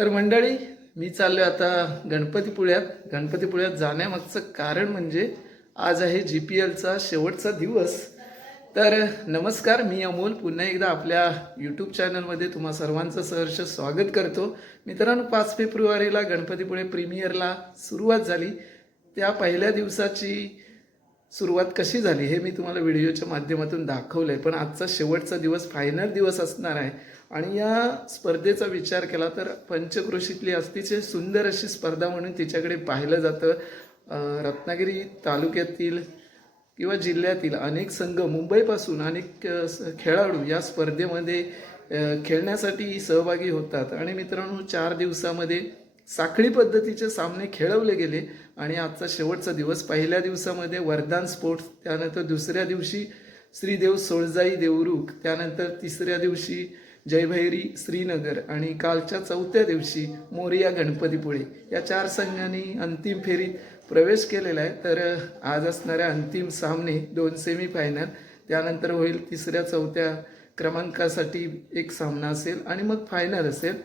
तर मंडळी मी चाललो आता गणपतीपुळ्यात गणपतीपुळ्यात जाण्यामागचं कारण म्हणजे आज आहे जी पी एलचा शेवटचा दिवस. तर नमस्कार मी अमोल. पुन्हा एकदा आपल्या यूट्यूब चॅनलमध्ये तुम्हा सर्वांचं सहर्ष स्वागत करतो. मित्रांनो पाच फेब्रुवारीला गणपतीपुळे प्रीमियरला सुरुवात झाली. त्या पहिल्या दिवसाची सुरुवात कशी झाली हे मी तुम्हाला व्हिडिओच्या माध्यमातून दाखवलं आहे पण आजचा शेवटचा दिवस फायनल दिवस असणार आहे. आणि या स्पर्धेचा विचार केला तर पंचक्रोशीतली अतिशय सुंदर अशी स्पर्धा म्हणून तिच्याकडे पाहिलं जातं. रत्नागिरी तालुक्यातील किंवा जिल्ह्यातील अनेक संघ मुंबईपासून अनेक स- खेळाडू या स्पर्धेमध्ये खेळण्यासाठी सहभागी होतात. आणि मित्रांनो चार दिवसामध्ये साखळी पद्धतीचे सामने खेळवले गेले आणि आजचा शेवटचा दिवस. पहिल्या दिवसामध्ये वरदान स्पोर्ट्स त्यानंतर दुसऱ्या दिवशी श्रीदेव सोळजाई देवरुख त्यानंतर तिसऱ्या दिवशी जयभैरी श्रीनगर आणि कालच्या चौथ्या दिवशी मोरिया गणपतीपुळे या चार संघांनी अंतिम फेरीत प्रवेश केलेला आहे. तर आज असणाऱ्या अंतिम सामने दोन सेमी फायनल त्यानंतर होईल तिसऱ्या चौथ्या क्रमांकासाठी एक सामना असेल आणि मग फायनल असेल.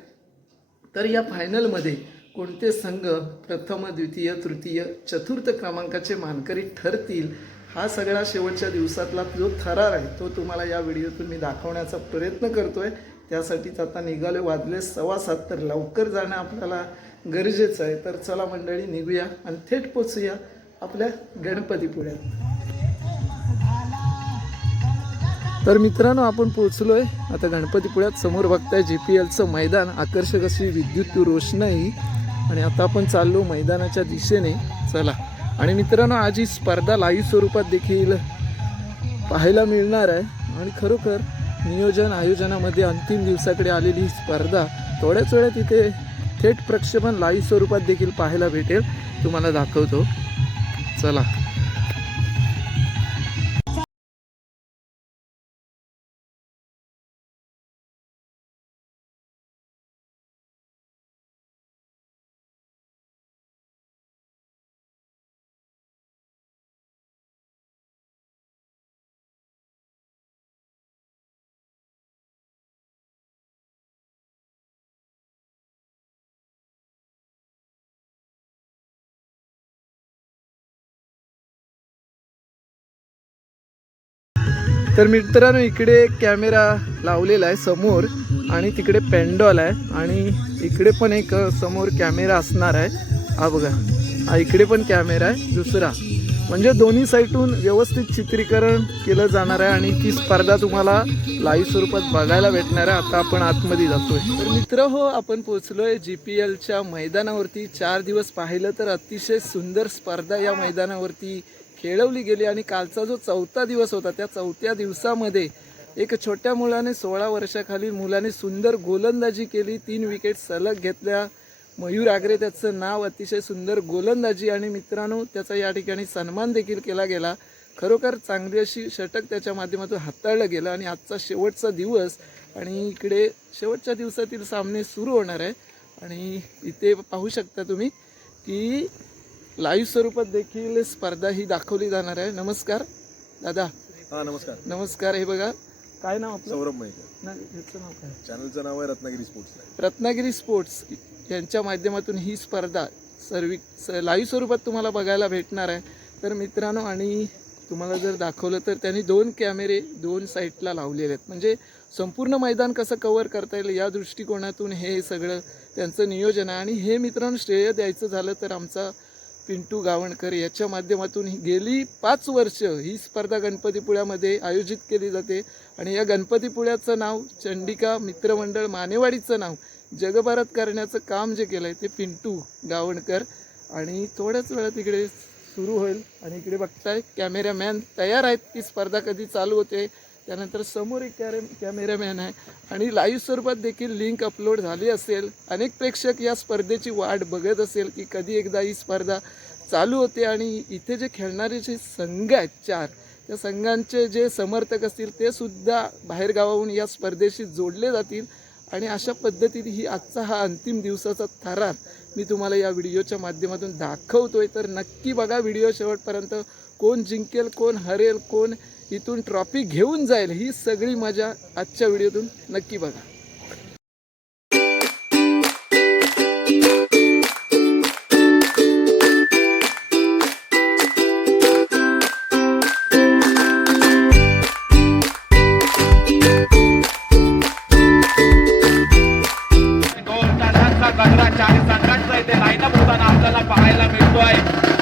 तर या फायनलमध्ये कोणते संघ प्रथम द्वितीय तृतीय चतुर्थ क्रमांकाचे मानकरी ठरतील? हा सगळा शेवटच्या दिवसातला जो थरार आहे तो तुम्हाला या व्हिडिओतून मी दाखवण्याचा प्रयत्न करतो आहे त्यासाठीच आता निघाले वाजले सव्वा सात तर लवकर जाणं आपल्याला गरजेचं आहे. तर चला मंडळी निघूया आणि थेट पोचूया आपल्या गणपतीपुळ्यात तर मित्रांनो आपण पोचलो आहे आता गणपतीपुळ्यात समोर बघताय जी पी एलचं मैदान. आकर्षक अशी विद्युत रोषणाई. आणि आता आपण चाललो मैदानाच्या दिशेने. चला. आणि मित्रांनो आज ही स्पर्धा लाईव्ह स्वरूपात देखील पाहायला मिळणार आहे. आणि खरोखर नियोजन आयोजनामध्ये अंतिम दिवसाकडे आलेली ही स्पर्धा थोड्याच वेळात इथे थेट प्रक्षेपण लाईव्ह स्वरूपात देखील पाहायला भेटेल. तुम्हाला दाखवतो. चला. तर मित्रांनो इकडे कॅमेरा लावलेला आहे समोर आणि तिकडे पेंडॉल आहे आणि इकडे पण एक समोर कॅमेरा असणार आहे. हा बघा हा इकडे पण कॅमेरा आहे. दुसरा म्हणजे दोन्ही साईडून व्यवस्थित चित्रीकरण केलं जाणार आहे आणि ती स्पर्धा तुम्हाला लाईव्ह स्वरूपात बघायला भेटणार आहे. आता आपण आतमध्ये जातोय. तर मित्र हो आपण पोचलोय जी पी एलच्या मैदानावरती. चार दिवस पाहिलं तर अतिशय सुंदर स्पर्धा या मैदानावरती खेळवली गेली आणि कालचा जो चौथा दिवस होता त्या चौथ्या दिवसामध्ये एक छोट्या मुलाने सोळा वर्षाखालील मुलाने सुंदर गोलंदाजी केली. तीन विकेट सलग घेतल्या. मयूर आगरे त्याचं नाव अतिशय सुंदर गोलंदाजी आणि मित्रांनो त्याचा या ठिकाणी सन्मान देखील केला गेला. खरोखर चांगली अशी षटक त्याच्या माध्यमातून हाताळलं गेलं आणि आजचा शेवटचा दिवस आणि इकडे शेवटच्या दिवसातील सामने सुरू होणार आहे. आणि इथे पाहू शकता तुम्ही की लाईव्ह स्वरूपात देखील स्पर्धा ही दाखवली जाणार आहे. नमस्कार. दादा. हा नमस्कार. नमस्कार. हे बघा. काय नाव आपलं? सौरभ ह्याचं नाव काय? चॅनलचं नाव आहे रत्नागिरी स्पोर्ट्स रत्नागिरी स्पोर्ट्स यांच्या माध्यमातून ही स्पर्धा सर्वी स लाईव्ह स्वरूपात तुम्हाला बघायला भेटणार आहे. तर मित्रांनो आणि तुम्हाला जर दाखवलं तर त्यांनी दोन कॅमेरे दोन साईडला लावलेले आहेत. म्हणजे संपूर्ण मैदान कसं कवर करता येईल या दृष्टिकोनातून हे सगळं त्यांचं नियोजन आहे. आणि हे मित्रांनो श्रेय द्यायचं झालं तर आमचा पिंटू गावणकर याच्या माध्यमातून ही गेली पाच वर्ष ही स्पर्धा गणपतीपुळ्यामध्ये आयोजित केली जाते. आणि या गणपतीपुळ्याचं नाव चंडिका मित्रमंडळ मानेवाडीचं नाव जगभरात करण्याचं काम जे केलं आहे ते पिंटू गावणकर. आणि थोड्याच वेळात इकडे सुरू होईल. आणि इकडे बघताय कॅमेरामॅन तयार आहेत की स्पर्धा कधी चालू होते त्यानंतर समोर एक कॅरे कॅमेरामॅन आहे आणि लाईव्ह स्वरूपात देखील लिंक अपलोड झाली असेल. अनेक प्रेक्षक या स्पर्धेची वाट बघत असेल की कधी एकदा ही स्पर्धा चालू होते आणि इथे जे खेळणारे जे संघ आहेत चार त्या संघांचे जे समर्थक असतील ते सुद्धा बाहेरगावाहून या स्पर्धेशी जोडले जातील. आणि अशा पद्धतीने ही आजचा हा अंतिम दिवसाचा थरार मी तुम्हाला या व्हिडिओच्या माध्यमातून दाखवतो आहे तर नक्की बघा व्हिडिओ शेवटपर्यंत. कोण जिंकेल कोण हरेल कोण इथून ट्रॉफी घेऊन जाईल ही सगळी मजा आजच्या व्हिडिओतून नक्की बघा. चाळीस अंकांचा इथे लाईनअप होताना आपल्याला पाहायला मिळतो आहे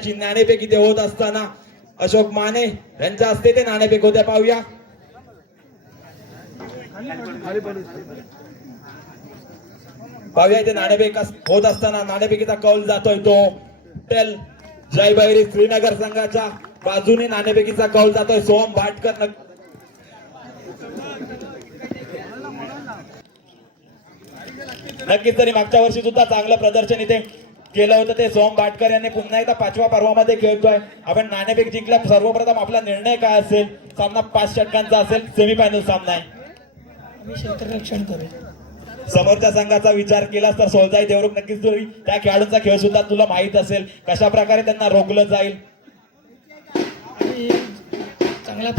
सामन्याची नाणेफेक इथे होत असताना अशोक माने यांच्या हस्ते ते नाणेफेक होत्या. पाहूया. पाहूया इथे नाणेफेक होत असताना नाणेफेकीचा कौल जातोय तो. टेल जय बैरी श्रीनगर संघाच्या बाजूने नाणेफेकीचा कौल जातोय. सोहम भाटकर नक्कीच तरी मागच्या वर्षी सुद्धा चांगलं प्रदर्शन इथे केलं होतं ते सोम भाटकर यांनी पुन्हा एकदा पाचव्या पर्वामध्ये खेळतोय. आपण नाणेफेक जिंकल्या सर्वप्रथम आपला निर्णय काय असेल? सामना पाच षटकांचा असेल. सेमीफायनल सामना आहे. क्षेत्ररक्षण समोरच्या संघाचा विचार केलास तर सोलजाई देवरुख नक्कीच तरी त्या खेळाडूंचा खेळ सुद्धा तुला माहीत असेल. कशा प्रकारे त्यांना रोखलं जाईल? चांगला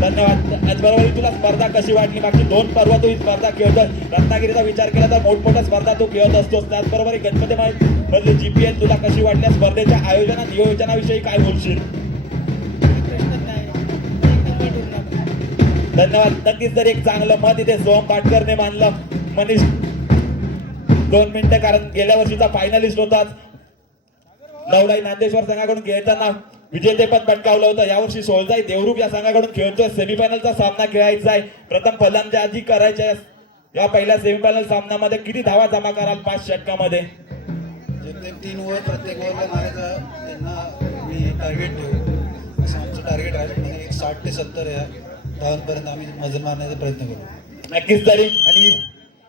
धन्यवाद. त्याचबरोबर तुला स्पर्धा कशी वाटली? मागची दोन पर्व तू ही स्पर्धा खेळतोय. रत्नागिरीचा विचार केला तर मोठमोठ्या स्पर्धा तू खेळत असतोस. त्याचबरोबर गणपती मधली जीपीएल तुला कशी वाटल्या स्पर्धेच्या आयोजना नियोजनाविषयी काय बोलशील? धन्यवाद. नक्कीच तर एक चांगलं मत इथे सोहम पाटकरने मानलं मनीष दोन मिनिटं कारण गेल्या वर्षीचा फायनलिस्ट होताच. नवलाई नांदेश्वर संघाकडून खेळताना विजेतेपद पटकावलं होतं. यावर्षी सोळजाई देवरूप या संघाकडून खेळतोय. सेमीफायनलचा सामना खेळायचा आहे प्रथम फलंदाजी करायच्या. या पहिल्या सेमीफायनल सामन्यामध्ये किती धावा जमा कराल? पाच षटकामध्ये. प्रत्येक तीन ओव्हर प्रत्येक ओव्हरला मारायचं त्यांना मी टार्गेट ठेवू असं आमचं टार्गेट आहे. एक साठ ते सत्तर या धावांपर्यंत आम्ही मजल मारण्याचा प्रयत्न करू. नक्कीच तरी. आणि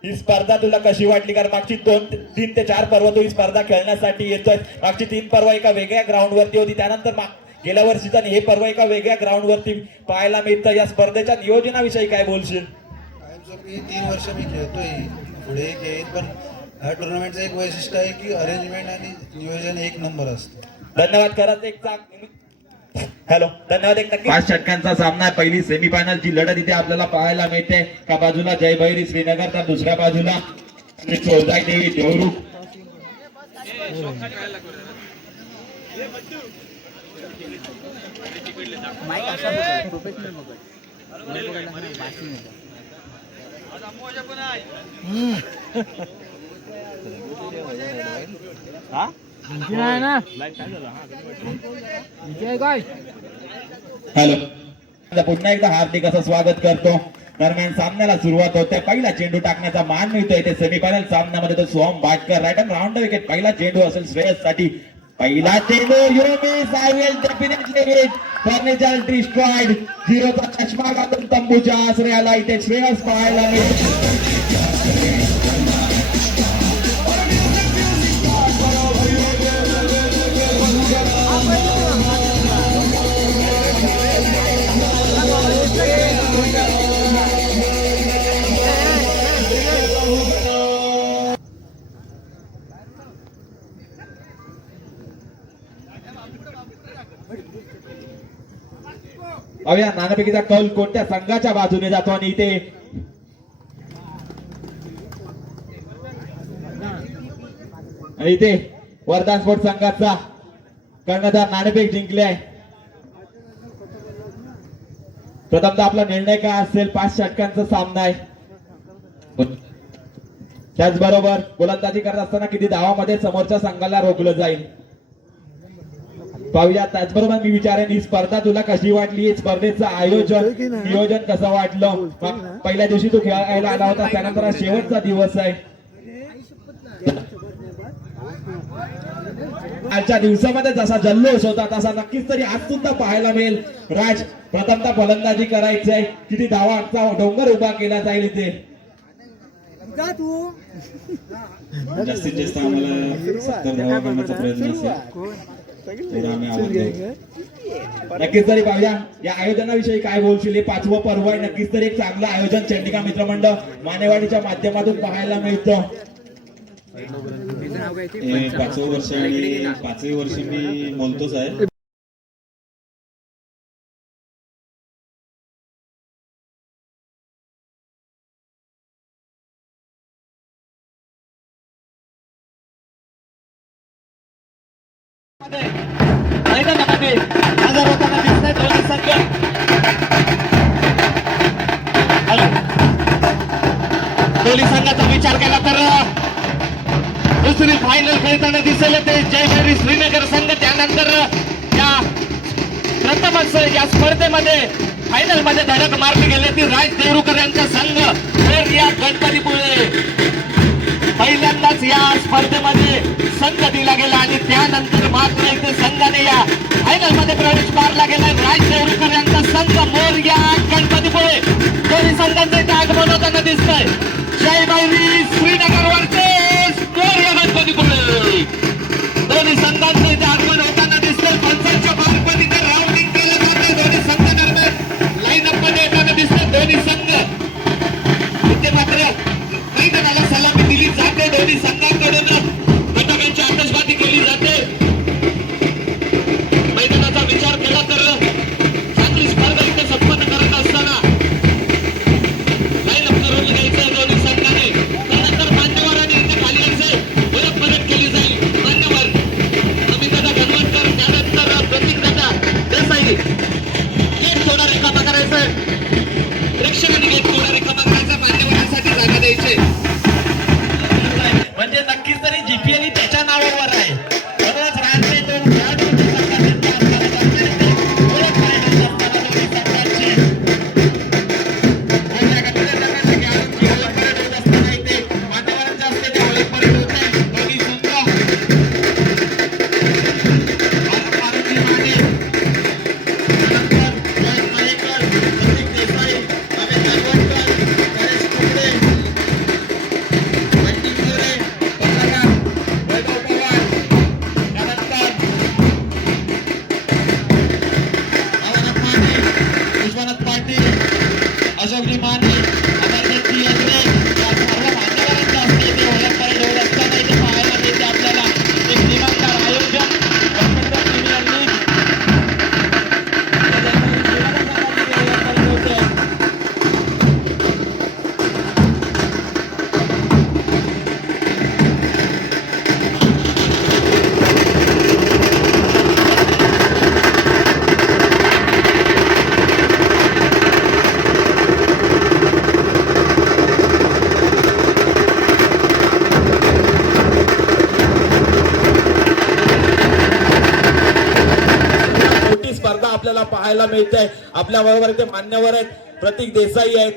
ही स्पर्धा तुला कशी वाटली? कारण मागची दोन तीन ते चार पर्व तू ही स्पर्धा खेळण्यासाठी येतोय. मागची तीन पर्व एका वेगळ्या ग्राउंड वरती होती. त्यानंतर माग- गेल्या वर्षीचा हे पर्व एका वेगळ्या ग्राउंड वरती पाहायला मिळतं. या स्पर्धेच्या नियोजनाविषयी काय बोलशील? तीन वर्ष मी खेळतोय. पुढे खेळेन पण ह्या टुर्नामेंटचं एक वैशिष्ट्य आहे की अरेंजमेंट आणि नियोजन एक नंबर असतं. धन्यवाद. खरंच एक चांग हॅलो धन्यवाद एक नक्की. पाच षटकांचा सामना आहे. पहिली सेमीफायनलची लढत इथे आपल्याला पाहायला मिळते. एका बाजूला जय भैरी श्रीनगर तर दुसऱ्या बाजूला श्री चोरदाई देवी देवरूप हॅलो पुन्हा एकदा हार्दिक असं स्वागत करतो. दरम्यान सामन्याला सुरुवात होते. पहिला चेंडू टाकण्याचा मान मिळतो इथे सेमीफायनल सामन्यामध्ये तो Soham Bhatkar. Right and round wicket पहिला चेंडू असेल श्रेयससाठी पहिला चेंडू you I will definitely hit furniture destroyed झिरोचा चष्मा घालून तंबूच्या आश्रयाला इथे श्रेयस पाहायला मिळतो. पाहूया. नाणेफेकीचा कौल कोणत्या संघाच्या बाजूने जातो आणि इथे आणि इथे वरदान स्पोर्ट संघाचा कर्णधार नाणेफेक जिंकले आहे. प्रथमतः आपला निर्णय काय असेल? पाच षटकांचा सामना आहे. त्याचबरोबर गोलंदाजी करत असताना किती धावामध्ये समोरच्या संघाला रोखलं जाईल. पाहूया. त्याचबरोबर मी विचारेन ही स्पर्धा तुला कशी वाटली? स्पर्धेचं आयोजन नियोजन कसं वाटलं? पहिल्या दिवशी तू खेळायला आला होता त्यानंतर हा शेवटचा दिवस आहे. आजच्या दिवसामध्ये जसा जल्लोष होता तसा नक्कीच तरी आज सुद्धा पाहायला मिळेल. राज प्रथमतः फलंदाजी करायची आहे. किती धावांचा डोंगर उभा केला जाईल इथे. जास्तीत जास्त आम्हाला सत्तर धावा करण्याचा प्रयत्न असेल. नक्कीच तरी पाहूया. या आयोजनाविषयी काय बोलशील? हे पाचवं पर्व आहे. नक्कीच तरी एक चांगलं आयोजन चंडिका मित्रमंडळ मानेवाडीच्या माध्यमातून पाहायला मिळतं. पाचवं वर्ष आणि पाचही वर्ष मी बोलतोच आहे. मैदानामध्ये हजर होताना दोन्ही संघ हॅलो. दोन्ही संघाचा विचार केला तर दुसरी फायनल खेळताना दिसेल ते जयभैरी श्रीनगर संघ त्यानंतर या प्रथमच या स्पर्धेमध्ये फायनलमध्ये धडक मारली गेली ती राज देवरुकर यांचा संघ तर या गणपतीपुळे पहिल्यांदाच या स्पर्धेमध्ये संघ दिला गेला आणि त्यानंतर मात्र इथे संघाने या फायनलमध्ये प्रवेश पारला गेला. राज देवडकर यांचा संघ मोर या गणपतीपुळे. दोन्ही संघांचं इथे आगमन होताना दिसतंय. जय बायरी श्रीनगर वरचे मोर या गणपतीपुळे. दोन्ही संघांचं इथे आगमन होताना दिसतंय. पंचायत पाहायला मिळते आपल्या बरोबर ते मान्यवर आहेत. प्रतीक देसाई आहेत.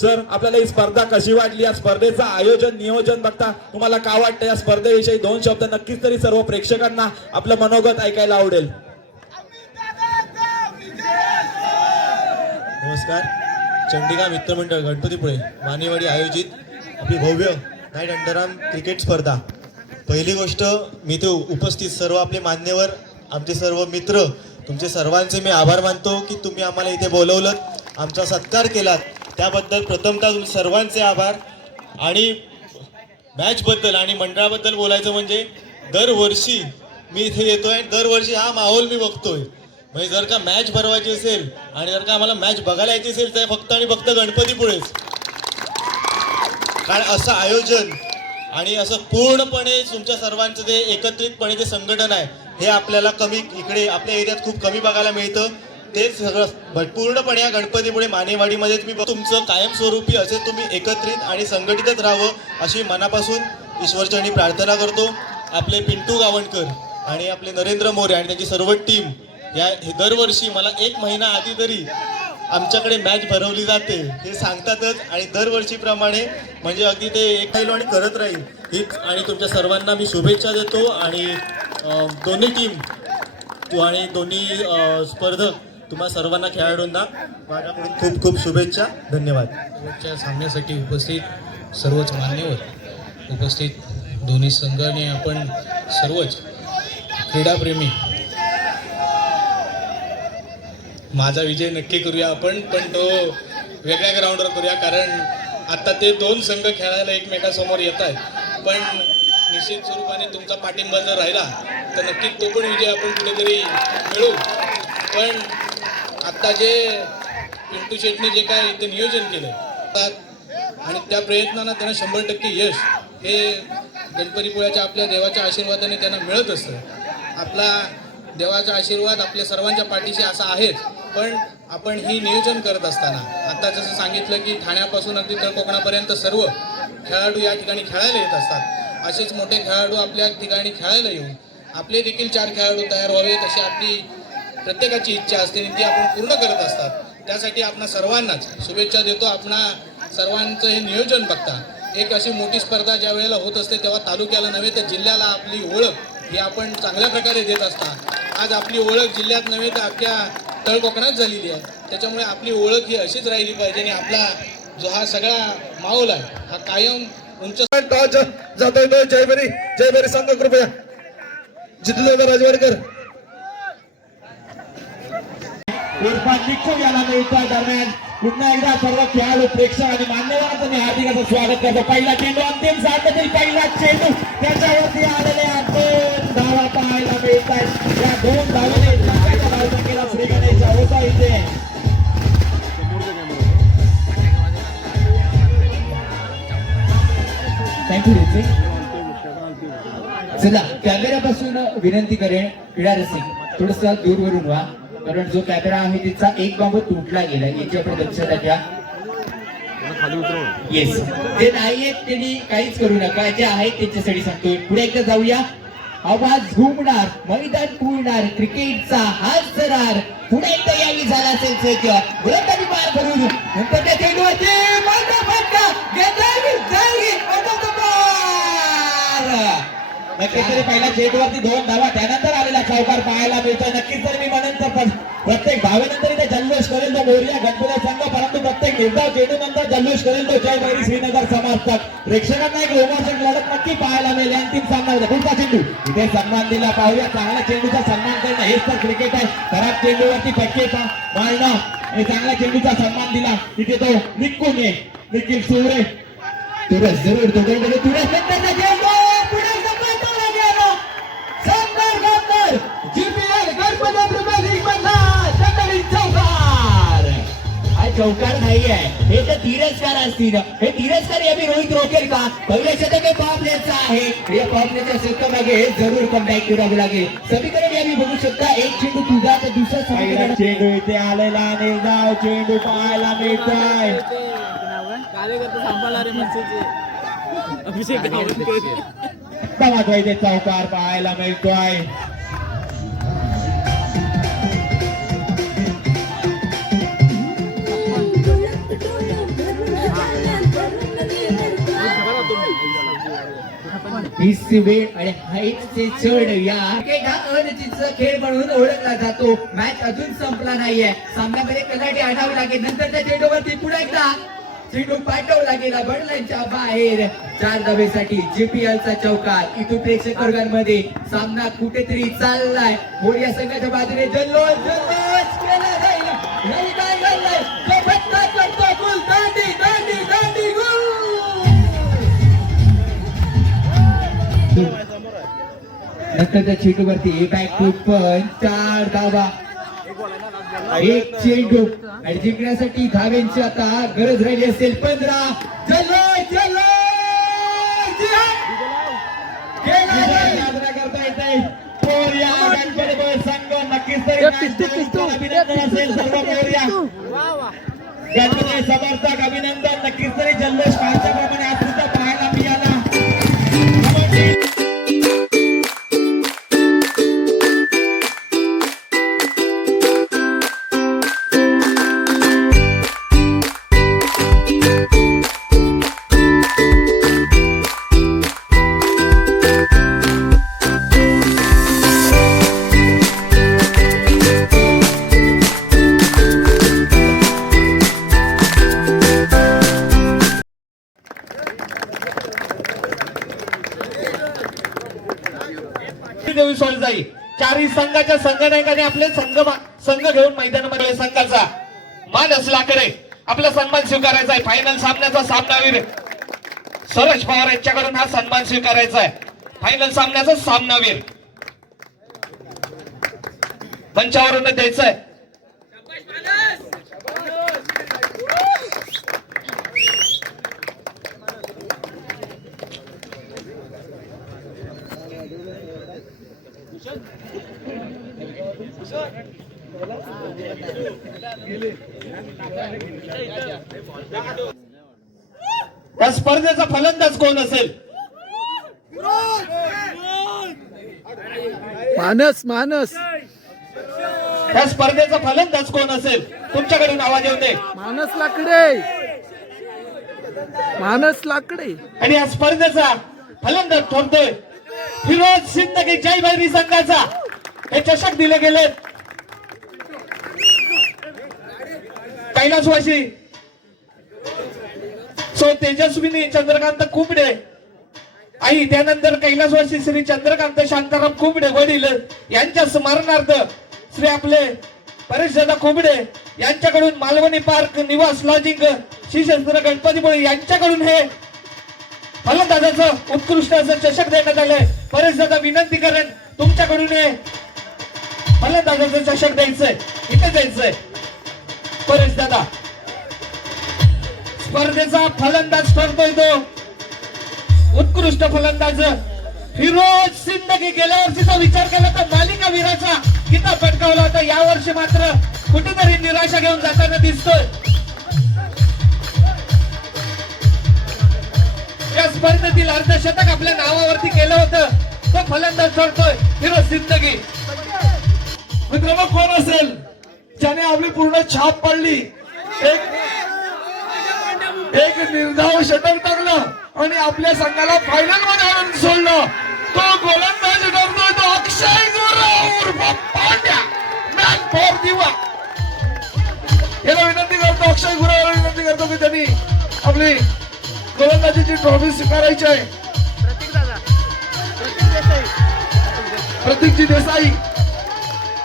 सर आपल्याला ही स्पर्धा कशी वाटली? या स्पर्धेचं आयोजन नियोजन बघता तुम्हाला काय वाटतं? या स्पर्धेविषयी दोन शब्द नक्कीच तरी सर्व प्रेक्षकांना आपलं मनोगत ऐकायला आवडेल. नमस्कार. चंडिका मित्रमंडळ गणपतीपुळे मानेवाडी आयोजित आपली भव्य नाईट अंडरआर्म क्रिकेट स्पर्धा. पहिली गोष्ट मी ते उपस्थित सर्व आपले मान्यवर आमचे सर्व मित्र तुमचे सर्वांचे मी आभार मानतो की तुम्ही आम्हाला इथे बोलवलं आमचा सत्कार केलात त्याबद्दल प्रथमतः तुमचे सर्वांचे आभार. आणि मॅचबद्दल आणि मंडळाबद्दल बोलायचं म्हणजे दरवर्षी मी इथे येतोय दरवर्षी हा माहोल मी बघतोय. म्हणजे जर का मॅच भरवायची असेल आणि जर का आम्हाला मॅच बघायला यायची असेल तर फक्त आणि फक्त गणपतीपुळेच. कारण असं आयोजन आणि असं पूर्णपणे तुमच्या सर्वांचं जे एकत्रितपणे जे संघटन आहे हे आपल्याला कमी इकडे आपल्या एरियात खूप कमी बघायला मिळतं. ते सगळं पूर्णपणे या गणपतीमुळे मानेवाडीमध्ये तुम्ही बघ- तुमचं कायमस्वरूपी असे तुम्ही एकत्रित आणि संघटितच राहावं अशी मनापासून ईश्वरचरणी प्रार्थना करतो. आपले पिंटू गावणकर आणि आपले नरेंद्र मोरे आणि त्यांची सर्व टीम या हे दरवर्षी मला एक महिना आधी तरी आमच्याकडे मॅच भरवली जाते हे सांगतातच. आणि दरवर्षीप्रमाणे म्हणजे अगदी ते एक राहिलो आणि करत राहील. हीच आणि तुमच्या सर्वांना मी शुभेच्छा देतो. आणि दोन्ही टीम तू आणि दोन्ही स्पर्धक तुम्हा सर्वांना खेळाडूंना माझ्याकडून खूप खूप शुभेच्छा. धन्यवाद. शेवटच्या सामन्यासाठी उपस्थित सर्वच मान्यवर उपस्थित दोन्ही संघाने आपण सर्वच क्रीडाप्रेमी माझा विजय नक्की करूया आपण पण तो वेगळ्या ग्राउंडवर करूया कारण आता ते दोन संघ खेळायला एकमेकासमोर येत आहेत. पण निश्चित स्वरूपाने तुमचा पाठिंबा जर राहिला तर नक्कीच तो पण विजय आपण कुठेतरी मिळू. पण आत्ता जे पिंटू शेटने जे काय इथे नियोजन केलं आणि त्या प्रयत्नांना त्यांना शंभर टक्के यश हे गणपतीपुळ्याच्या आपल्या देवाच्या आशीर्वादाने त्यांना मिळत असतं. आपला देवाचा आशीर्वाद आपल्या सर्वांच्या पाठीशी असा आहेच. पण आपण ही नियोजन करत असताना आता जसं सांगितलं की ठाण्यापासून अगदी तर कोकणापर्यंत सर्व खेळाडू या ठिकाणी खेळायला येत असतात. असेच मोठे खेळाडू आपल्या ठिकाणी खेळायला येऊन आपले देखील चार खेळाडू तयार व्हावेत अशी आपली प्रत्येकाची इच्छा असते आणि ती आपण पूर्ण करत असतात. त्यासाठी आपणा सर्वांनाच शुभेच्छा देतो. आपणा सर्वांचं हे नियोजन बघता. एक अशी मोठी स्पर्धा ज्या वेळेला होत असते तेव्हा तालुक्याला नव्हे तर जिल्ह्याला आपली ओळख ही आपण चांगल्या प्रकारे देत असता. आज आपली ओळख जिल्ह्यात नव्हे तर अख्ख्या तळकोकणात झालेली आहे. त्याच्यामुळे आपली ओळख ही अशीच राहिली पाहिजे आणि आपला जो हा सगळा माहोल आहे हा कायम उंच जातोय तो. जयभरी जयभरी संघ कृपया. जितेंद्र राजवाडकर. याला मिळतं दरम्यान. पुन्हा एकदा सर्व खेळाडू प्रेक्षक आणि मान्यवरांचं मी हार्दिक असं स्वागत करतो. पहिला चेंडू अंतिम साधतील पहिला चेंडू. त्याच्यावरती आलेल्या दोन धावा पाहायला मिळत आहेत या दोन श्री इथे थँक्यू चला कॅमेऱ्यापासून विनंती करेन क्रीडा रसिक थोडस दूरवरून व्हा कारण जो कॅमेरा आहे तिचा एक बाबा तुटला गेला याची लक्षात घ्या. येस ते नाहीयेत त्यांनी काहीच करू नका. जे आहेत त्यांच्यासाठी सांगतोय. पुढे एकदा जाऊया. आवाज घुमणार मैदान पुरणार क्रिकेटचा हात सरार पुढे एकदा यावी झाला असेल सज्ज गोलंदाजी पार करून नंतर त्या चेंडूवरती मांडा फटका घेतला जाईल पार नक्कीच तरी पहिल्या चेंडूवरती दोन धावा. त्यानंतर आलेला चौकार पाहायला मिळतोय. नक्कीच तरी मी म्हणेन तर प्रत्येक धावेनंतर इथे जल्लोष करेल तो मोर्या गणपती संघ परंतु प्रत्येक निर्धाव चेंडूनंतर जल्लोष करेल तो जय भैरी श्रीनगर समाजतक प्रेक्षकांना एक रोमांचक लढत नक्की पाहायला मिळेल. अंतिम सामना होता पुढचा चेंडू. इथे सन्मान दिला पाहूया. चांगल्या चेंडूचा सन्मान करणं हेच तर क्रिकेट आहे. खराब चेंडूवरती फटकेचा मारणं. आणि चांगल्या चेंडूचा सन्मान दिला. तिथे तो निक्कून ये निखिल सुरे तुरस जरूर तो तुरस नंतर हा चौकार नाहीये हे तर तिरस्कार असतील. हे तिरस्कार यावी रोहित रोकेल का? पहिल्या शतक हे पावलेचं आहे. या पावलेच्या शतक मागे हे जरूर कमबॅक करावं लागेल. समीकरण यावी बघू शकता. एक चेंडू तुझा तर दुसरा पहिला समीकरण चेंडू इथे आलेला आणि धाव चेंडू पाहायला मिळतोय. कार्यकर्ते सांभाळा रे मनसेचे अभिषेक चौकार पाहायला मिळतोय. हीच वेळ आणि हाईटचे चढ या क्रिकेट हा अनिश्चित खेळ म्हणून ओळखला जातो. मॅच अजून संपला नाहीये. सामन्यामध्ये कलाटी आणावी लागेल. नंतरच्या चेंडूवरती पुढे एकदा चेंडू पाठवला गेला बडलांच्या बाहेर. चार धावेसाठी जीपीएल चा चौकार. इथून प्रेक्षक वर्गांमध्ये सामना कुठेतरी चाललाय. मोर्या संघाच्या बाजूने जल्लोष जल्लोष! नंतरच्या चेंडूवरती एक बॅक टू पण चार धावा. एक चेंडू आणि जिंकण्यासाठी धाव्यांची आता गरज राहिली असेल. पंधरा. चलो चलो साजरा करता येते संघ नक्कीच तरी असेल सर्व मोरया गणपती समर्थक अभिनंदन. नक्कीच तरी जल्लोष पाहण्याप्रमाणे मान असलाकडे आपला सन्मान स्वीकारायचा आहे. फायनल सामन्याचा सामनावीर सरोज पवार यांच्याकडून हा सन्मान स्वीकारायचा आहे. फायनल सामन्याचा सामनावीर मंचावरून द्यायचं आहे. या स्पर्धेचा फलंदाज कोण असेल? मानस मानस. या स्पर्धेचा फलंदाज कोण असेल? तुमच्याकडून आवाज येऊ दे. मानस लाकडे. मानस लाकडे. आणि या स्पर्धेचा फलंदाज ठरतोय. फिरोज सिंदगी जय भैरी संघाचा. हे चषक दिले गेले कैलासवासी सो तेजस्विनी चंद्रकांत कुबडे. आई त्यानंतर कैलासवासी श्री चंद्रकांत शांताराम कुबडे वडील यांच्या स्मरणार्थ श्री आपले परेशदादा कुबडे यांच्याकडून मालवणी पार्क निवास लॉजिंग श्रीशस्त्र गणपतीपुळे यांच्याकडून हे फलंदाजाचं उत्कृष्ट असं चषक देण्यात आलंय. परेशदादा विनंती करेन तुमच्याकडून हे फलंदाजाचं चषक द्यायचंय इथे द्यायचंय. परेश दादा. स्पर्धेचा फलंदाज ठरतोय तो. उत्कृष्ट फलंदाज. फिरोज सिंदगी गेल्या वर्षीचा विचार केला तर मालिका वीराचा किताब पटकावला होता. या वर्षी मात्र कुठेतरी निराशा घेऊन जाताना दिसतोय. या स्पर्धेतील अर्धशतक आपल्या नावावरती केलं होतं. तो फलंदाज ठरतोय. फिरोज सिंदगी. मित्रांनो कोण असेल? ज्याने आपली पूर्ण छाप पडली. एक एक निर्धाव षटक टाकलं आणि आपल्या संघाला फायनलमध्ये आणून सोडलं. तो गोलंदाज ठरतोय तो अक्षय गुरव उर्फ पांड्या. मॅन फॉर दिवा याला विनंती करतो अक्षय गुरुवाला विनंती करतो की त्यांनी आपली गोलंदाजीची ट्रॉफी स्वीकारायची आहे. प्रतीकजी देसाई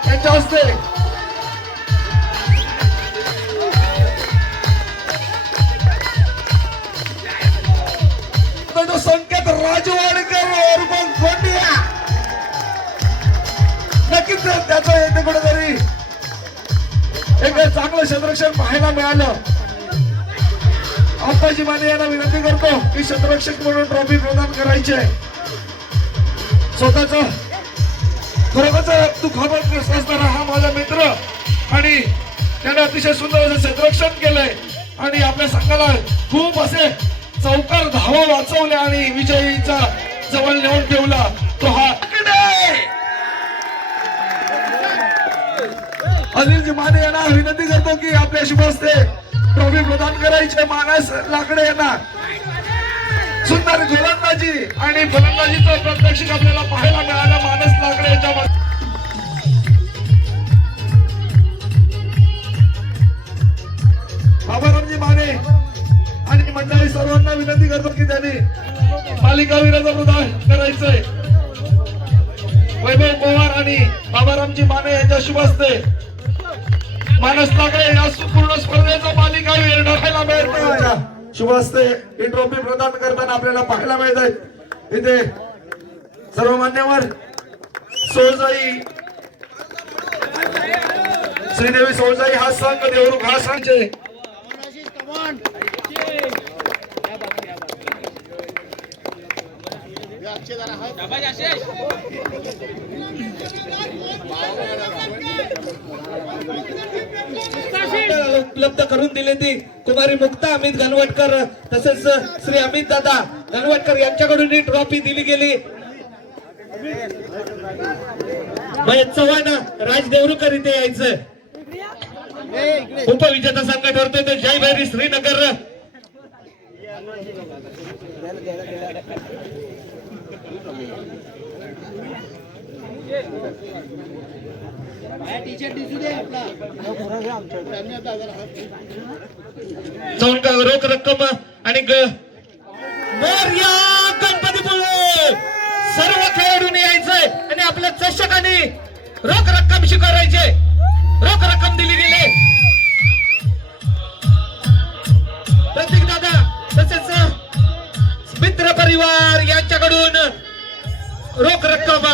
यांच्या हस्ते तो संकेत राजवाडकर अर्बन गोंडिया नक्कीच त्याचं येते कुठेतरी एक चांगलं संरक्षण पाहायला मिळालं. आप्पाजी माने यांना विनंती करतो की संरक्षक म्हणून ट्रॉफी प्रदान करायची. आहे स्वतःच खरोखरच दुखापत असणारा हा माझा मित्र. आणि त्याने अतिशय सुंदर असं संरक्षण केलंय. आणि आपल्या संघाला खूप असे चौकार धावा वाचवल्या आणि विजयीचा जवळ नेऊन ठेवला तो हा अनिलजी माने यांना विनंती करतो की आपल्या शुभ हस्ते ट्रॉफी प्रदान करायचे. मानस लाकडे यांना. सुंदर गोलंदाजी आणि फलंदाजीचं प्रत्यक्ष आपल्याला पाहायला मिळालं. मानस लाकडे यांच्या विनंती करतो की त्यांनी मालिकावीराचा प्रदान करायचंय. वैभव पवार आणि बाबारामजी माने यांच्या शुभ हस्ते मानस लाकडे या पूर्ण स्पर्धेचा मालिकावीर ढाकायला मिळतं शुभ हस्ते ही ट्रॉफी प्रदान करताना आपल्याला पाहायला मिळत आहेत इथे सर्व मान्यवर सोळजाई श्रीदेवी सोळजाई हा संघ देवरुख हा संघ उपलब्ध करून दिले ती कुमारी मुक्ता अमित गणवटकर तसेच श्री अमित दादा. गणवटकर यांच्याकडून ही ट्रॉफी दिली गेली. चव्हाण राज देवरुकर इथे यायचं. उपविजेता संघ ठरतोय तो जय भैरी श्रीनगर. जाऊन का रोख रक्कम आणि ग- गणपतीपुळे सर्व खेळाडूंनी यायचंय आणि आपल्या चषकाने रोख रक्कम स्वीकारायचे. रोख रक्कम दिली गेली. प्रतीक दादा तसेच मित्र परिवार यांच्याकडून रोख रक्कम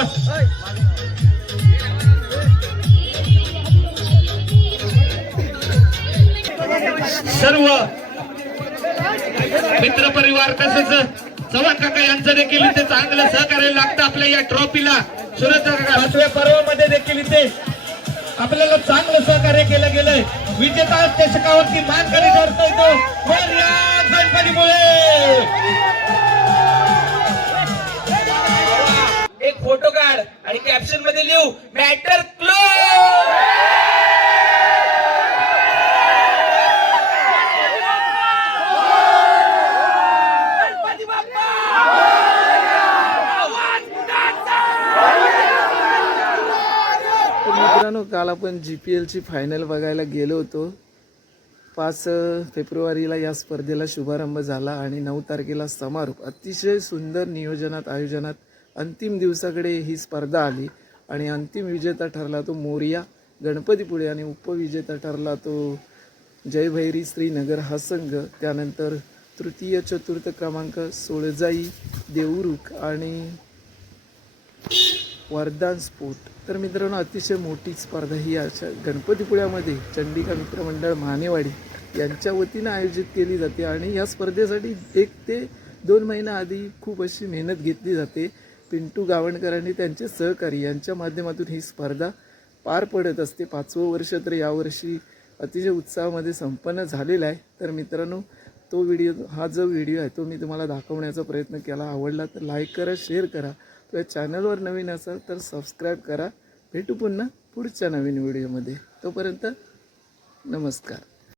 सर्व मित्र परिवार तसंच चव्हाण काका यांचं देखील इथे चांगलं सहकार्य लागतं आपल्या या ट्रॉफीला. सुरत काका पर्वामध्ये देखील इथे आपल्याला चांगलं सहकार्य केलं गेलंय. विजेता चषकावरती मानकरी ठरतोय तो. गणपतीमुळे. एक फोटो काढ आणि कॅप्शनमध्ये लिहू मॅटर क्लोज मित्रांनो काल आपण जी पी एलची फायनल बघायला गेलो होतो. पाच फेब्रुवारीला या स्पर्धेला शुभारंभ झाला आणि नऊ तारखेला समारोप. अतिशय सुंदर नियोजनात आयोजनात अंतिम दिवसाकडे ही स्पर्धा आली आणि अंतिम विजेता ठरला तो मोरिया गणपतीपुळे आणि उपविजेता ठरला तो जयभैरी श्रीनगर हा संघ. त्यानंतर तृतीय चतुर्थ क्रमांक सोळजाई देऊरुख आणि वरदान स्पोर्ट तर मित्रांनो अतिशय मोठी स्पर्धा ही अशा गणपतीपुळ्यामध्ये चंडिका मित्रमंडळ मानेवाडी यांच्या वतीनं आयोजित केली जाते आणि या स्पर्धेसाठी एक ते दोन महिना आधी खूप अशी मेहनत घेतली जाते. पिंटू गावणकर आणि त्यांचे सहकारी यांच्या माध्यमातून ही स्पर्धा पार पडत असते. पाचवं वर्ष तर यावर्षी अतिशय उत्साहामध्ये संपन्न झालेला आहे. तर मित्रांनो तो व्हिडिओ हा जो व्हिडिओ आहे तो मी तुम्हाला दाखवण्याचा प्रयत्न केला. आवडला तर लाईक करा शेअर करा. तो या चॅनलवर नवीन असाल तर सबस्क्राईब करा. भेटू पुन्हा पुढच्या नवीन व्हिडिओमध्ये. तोपर्यंत नमस्कार.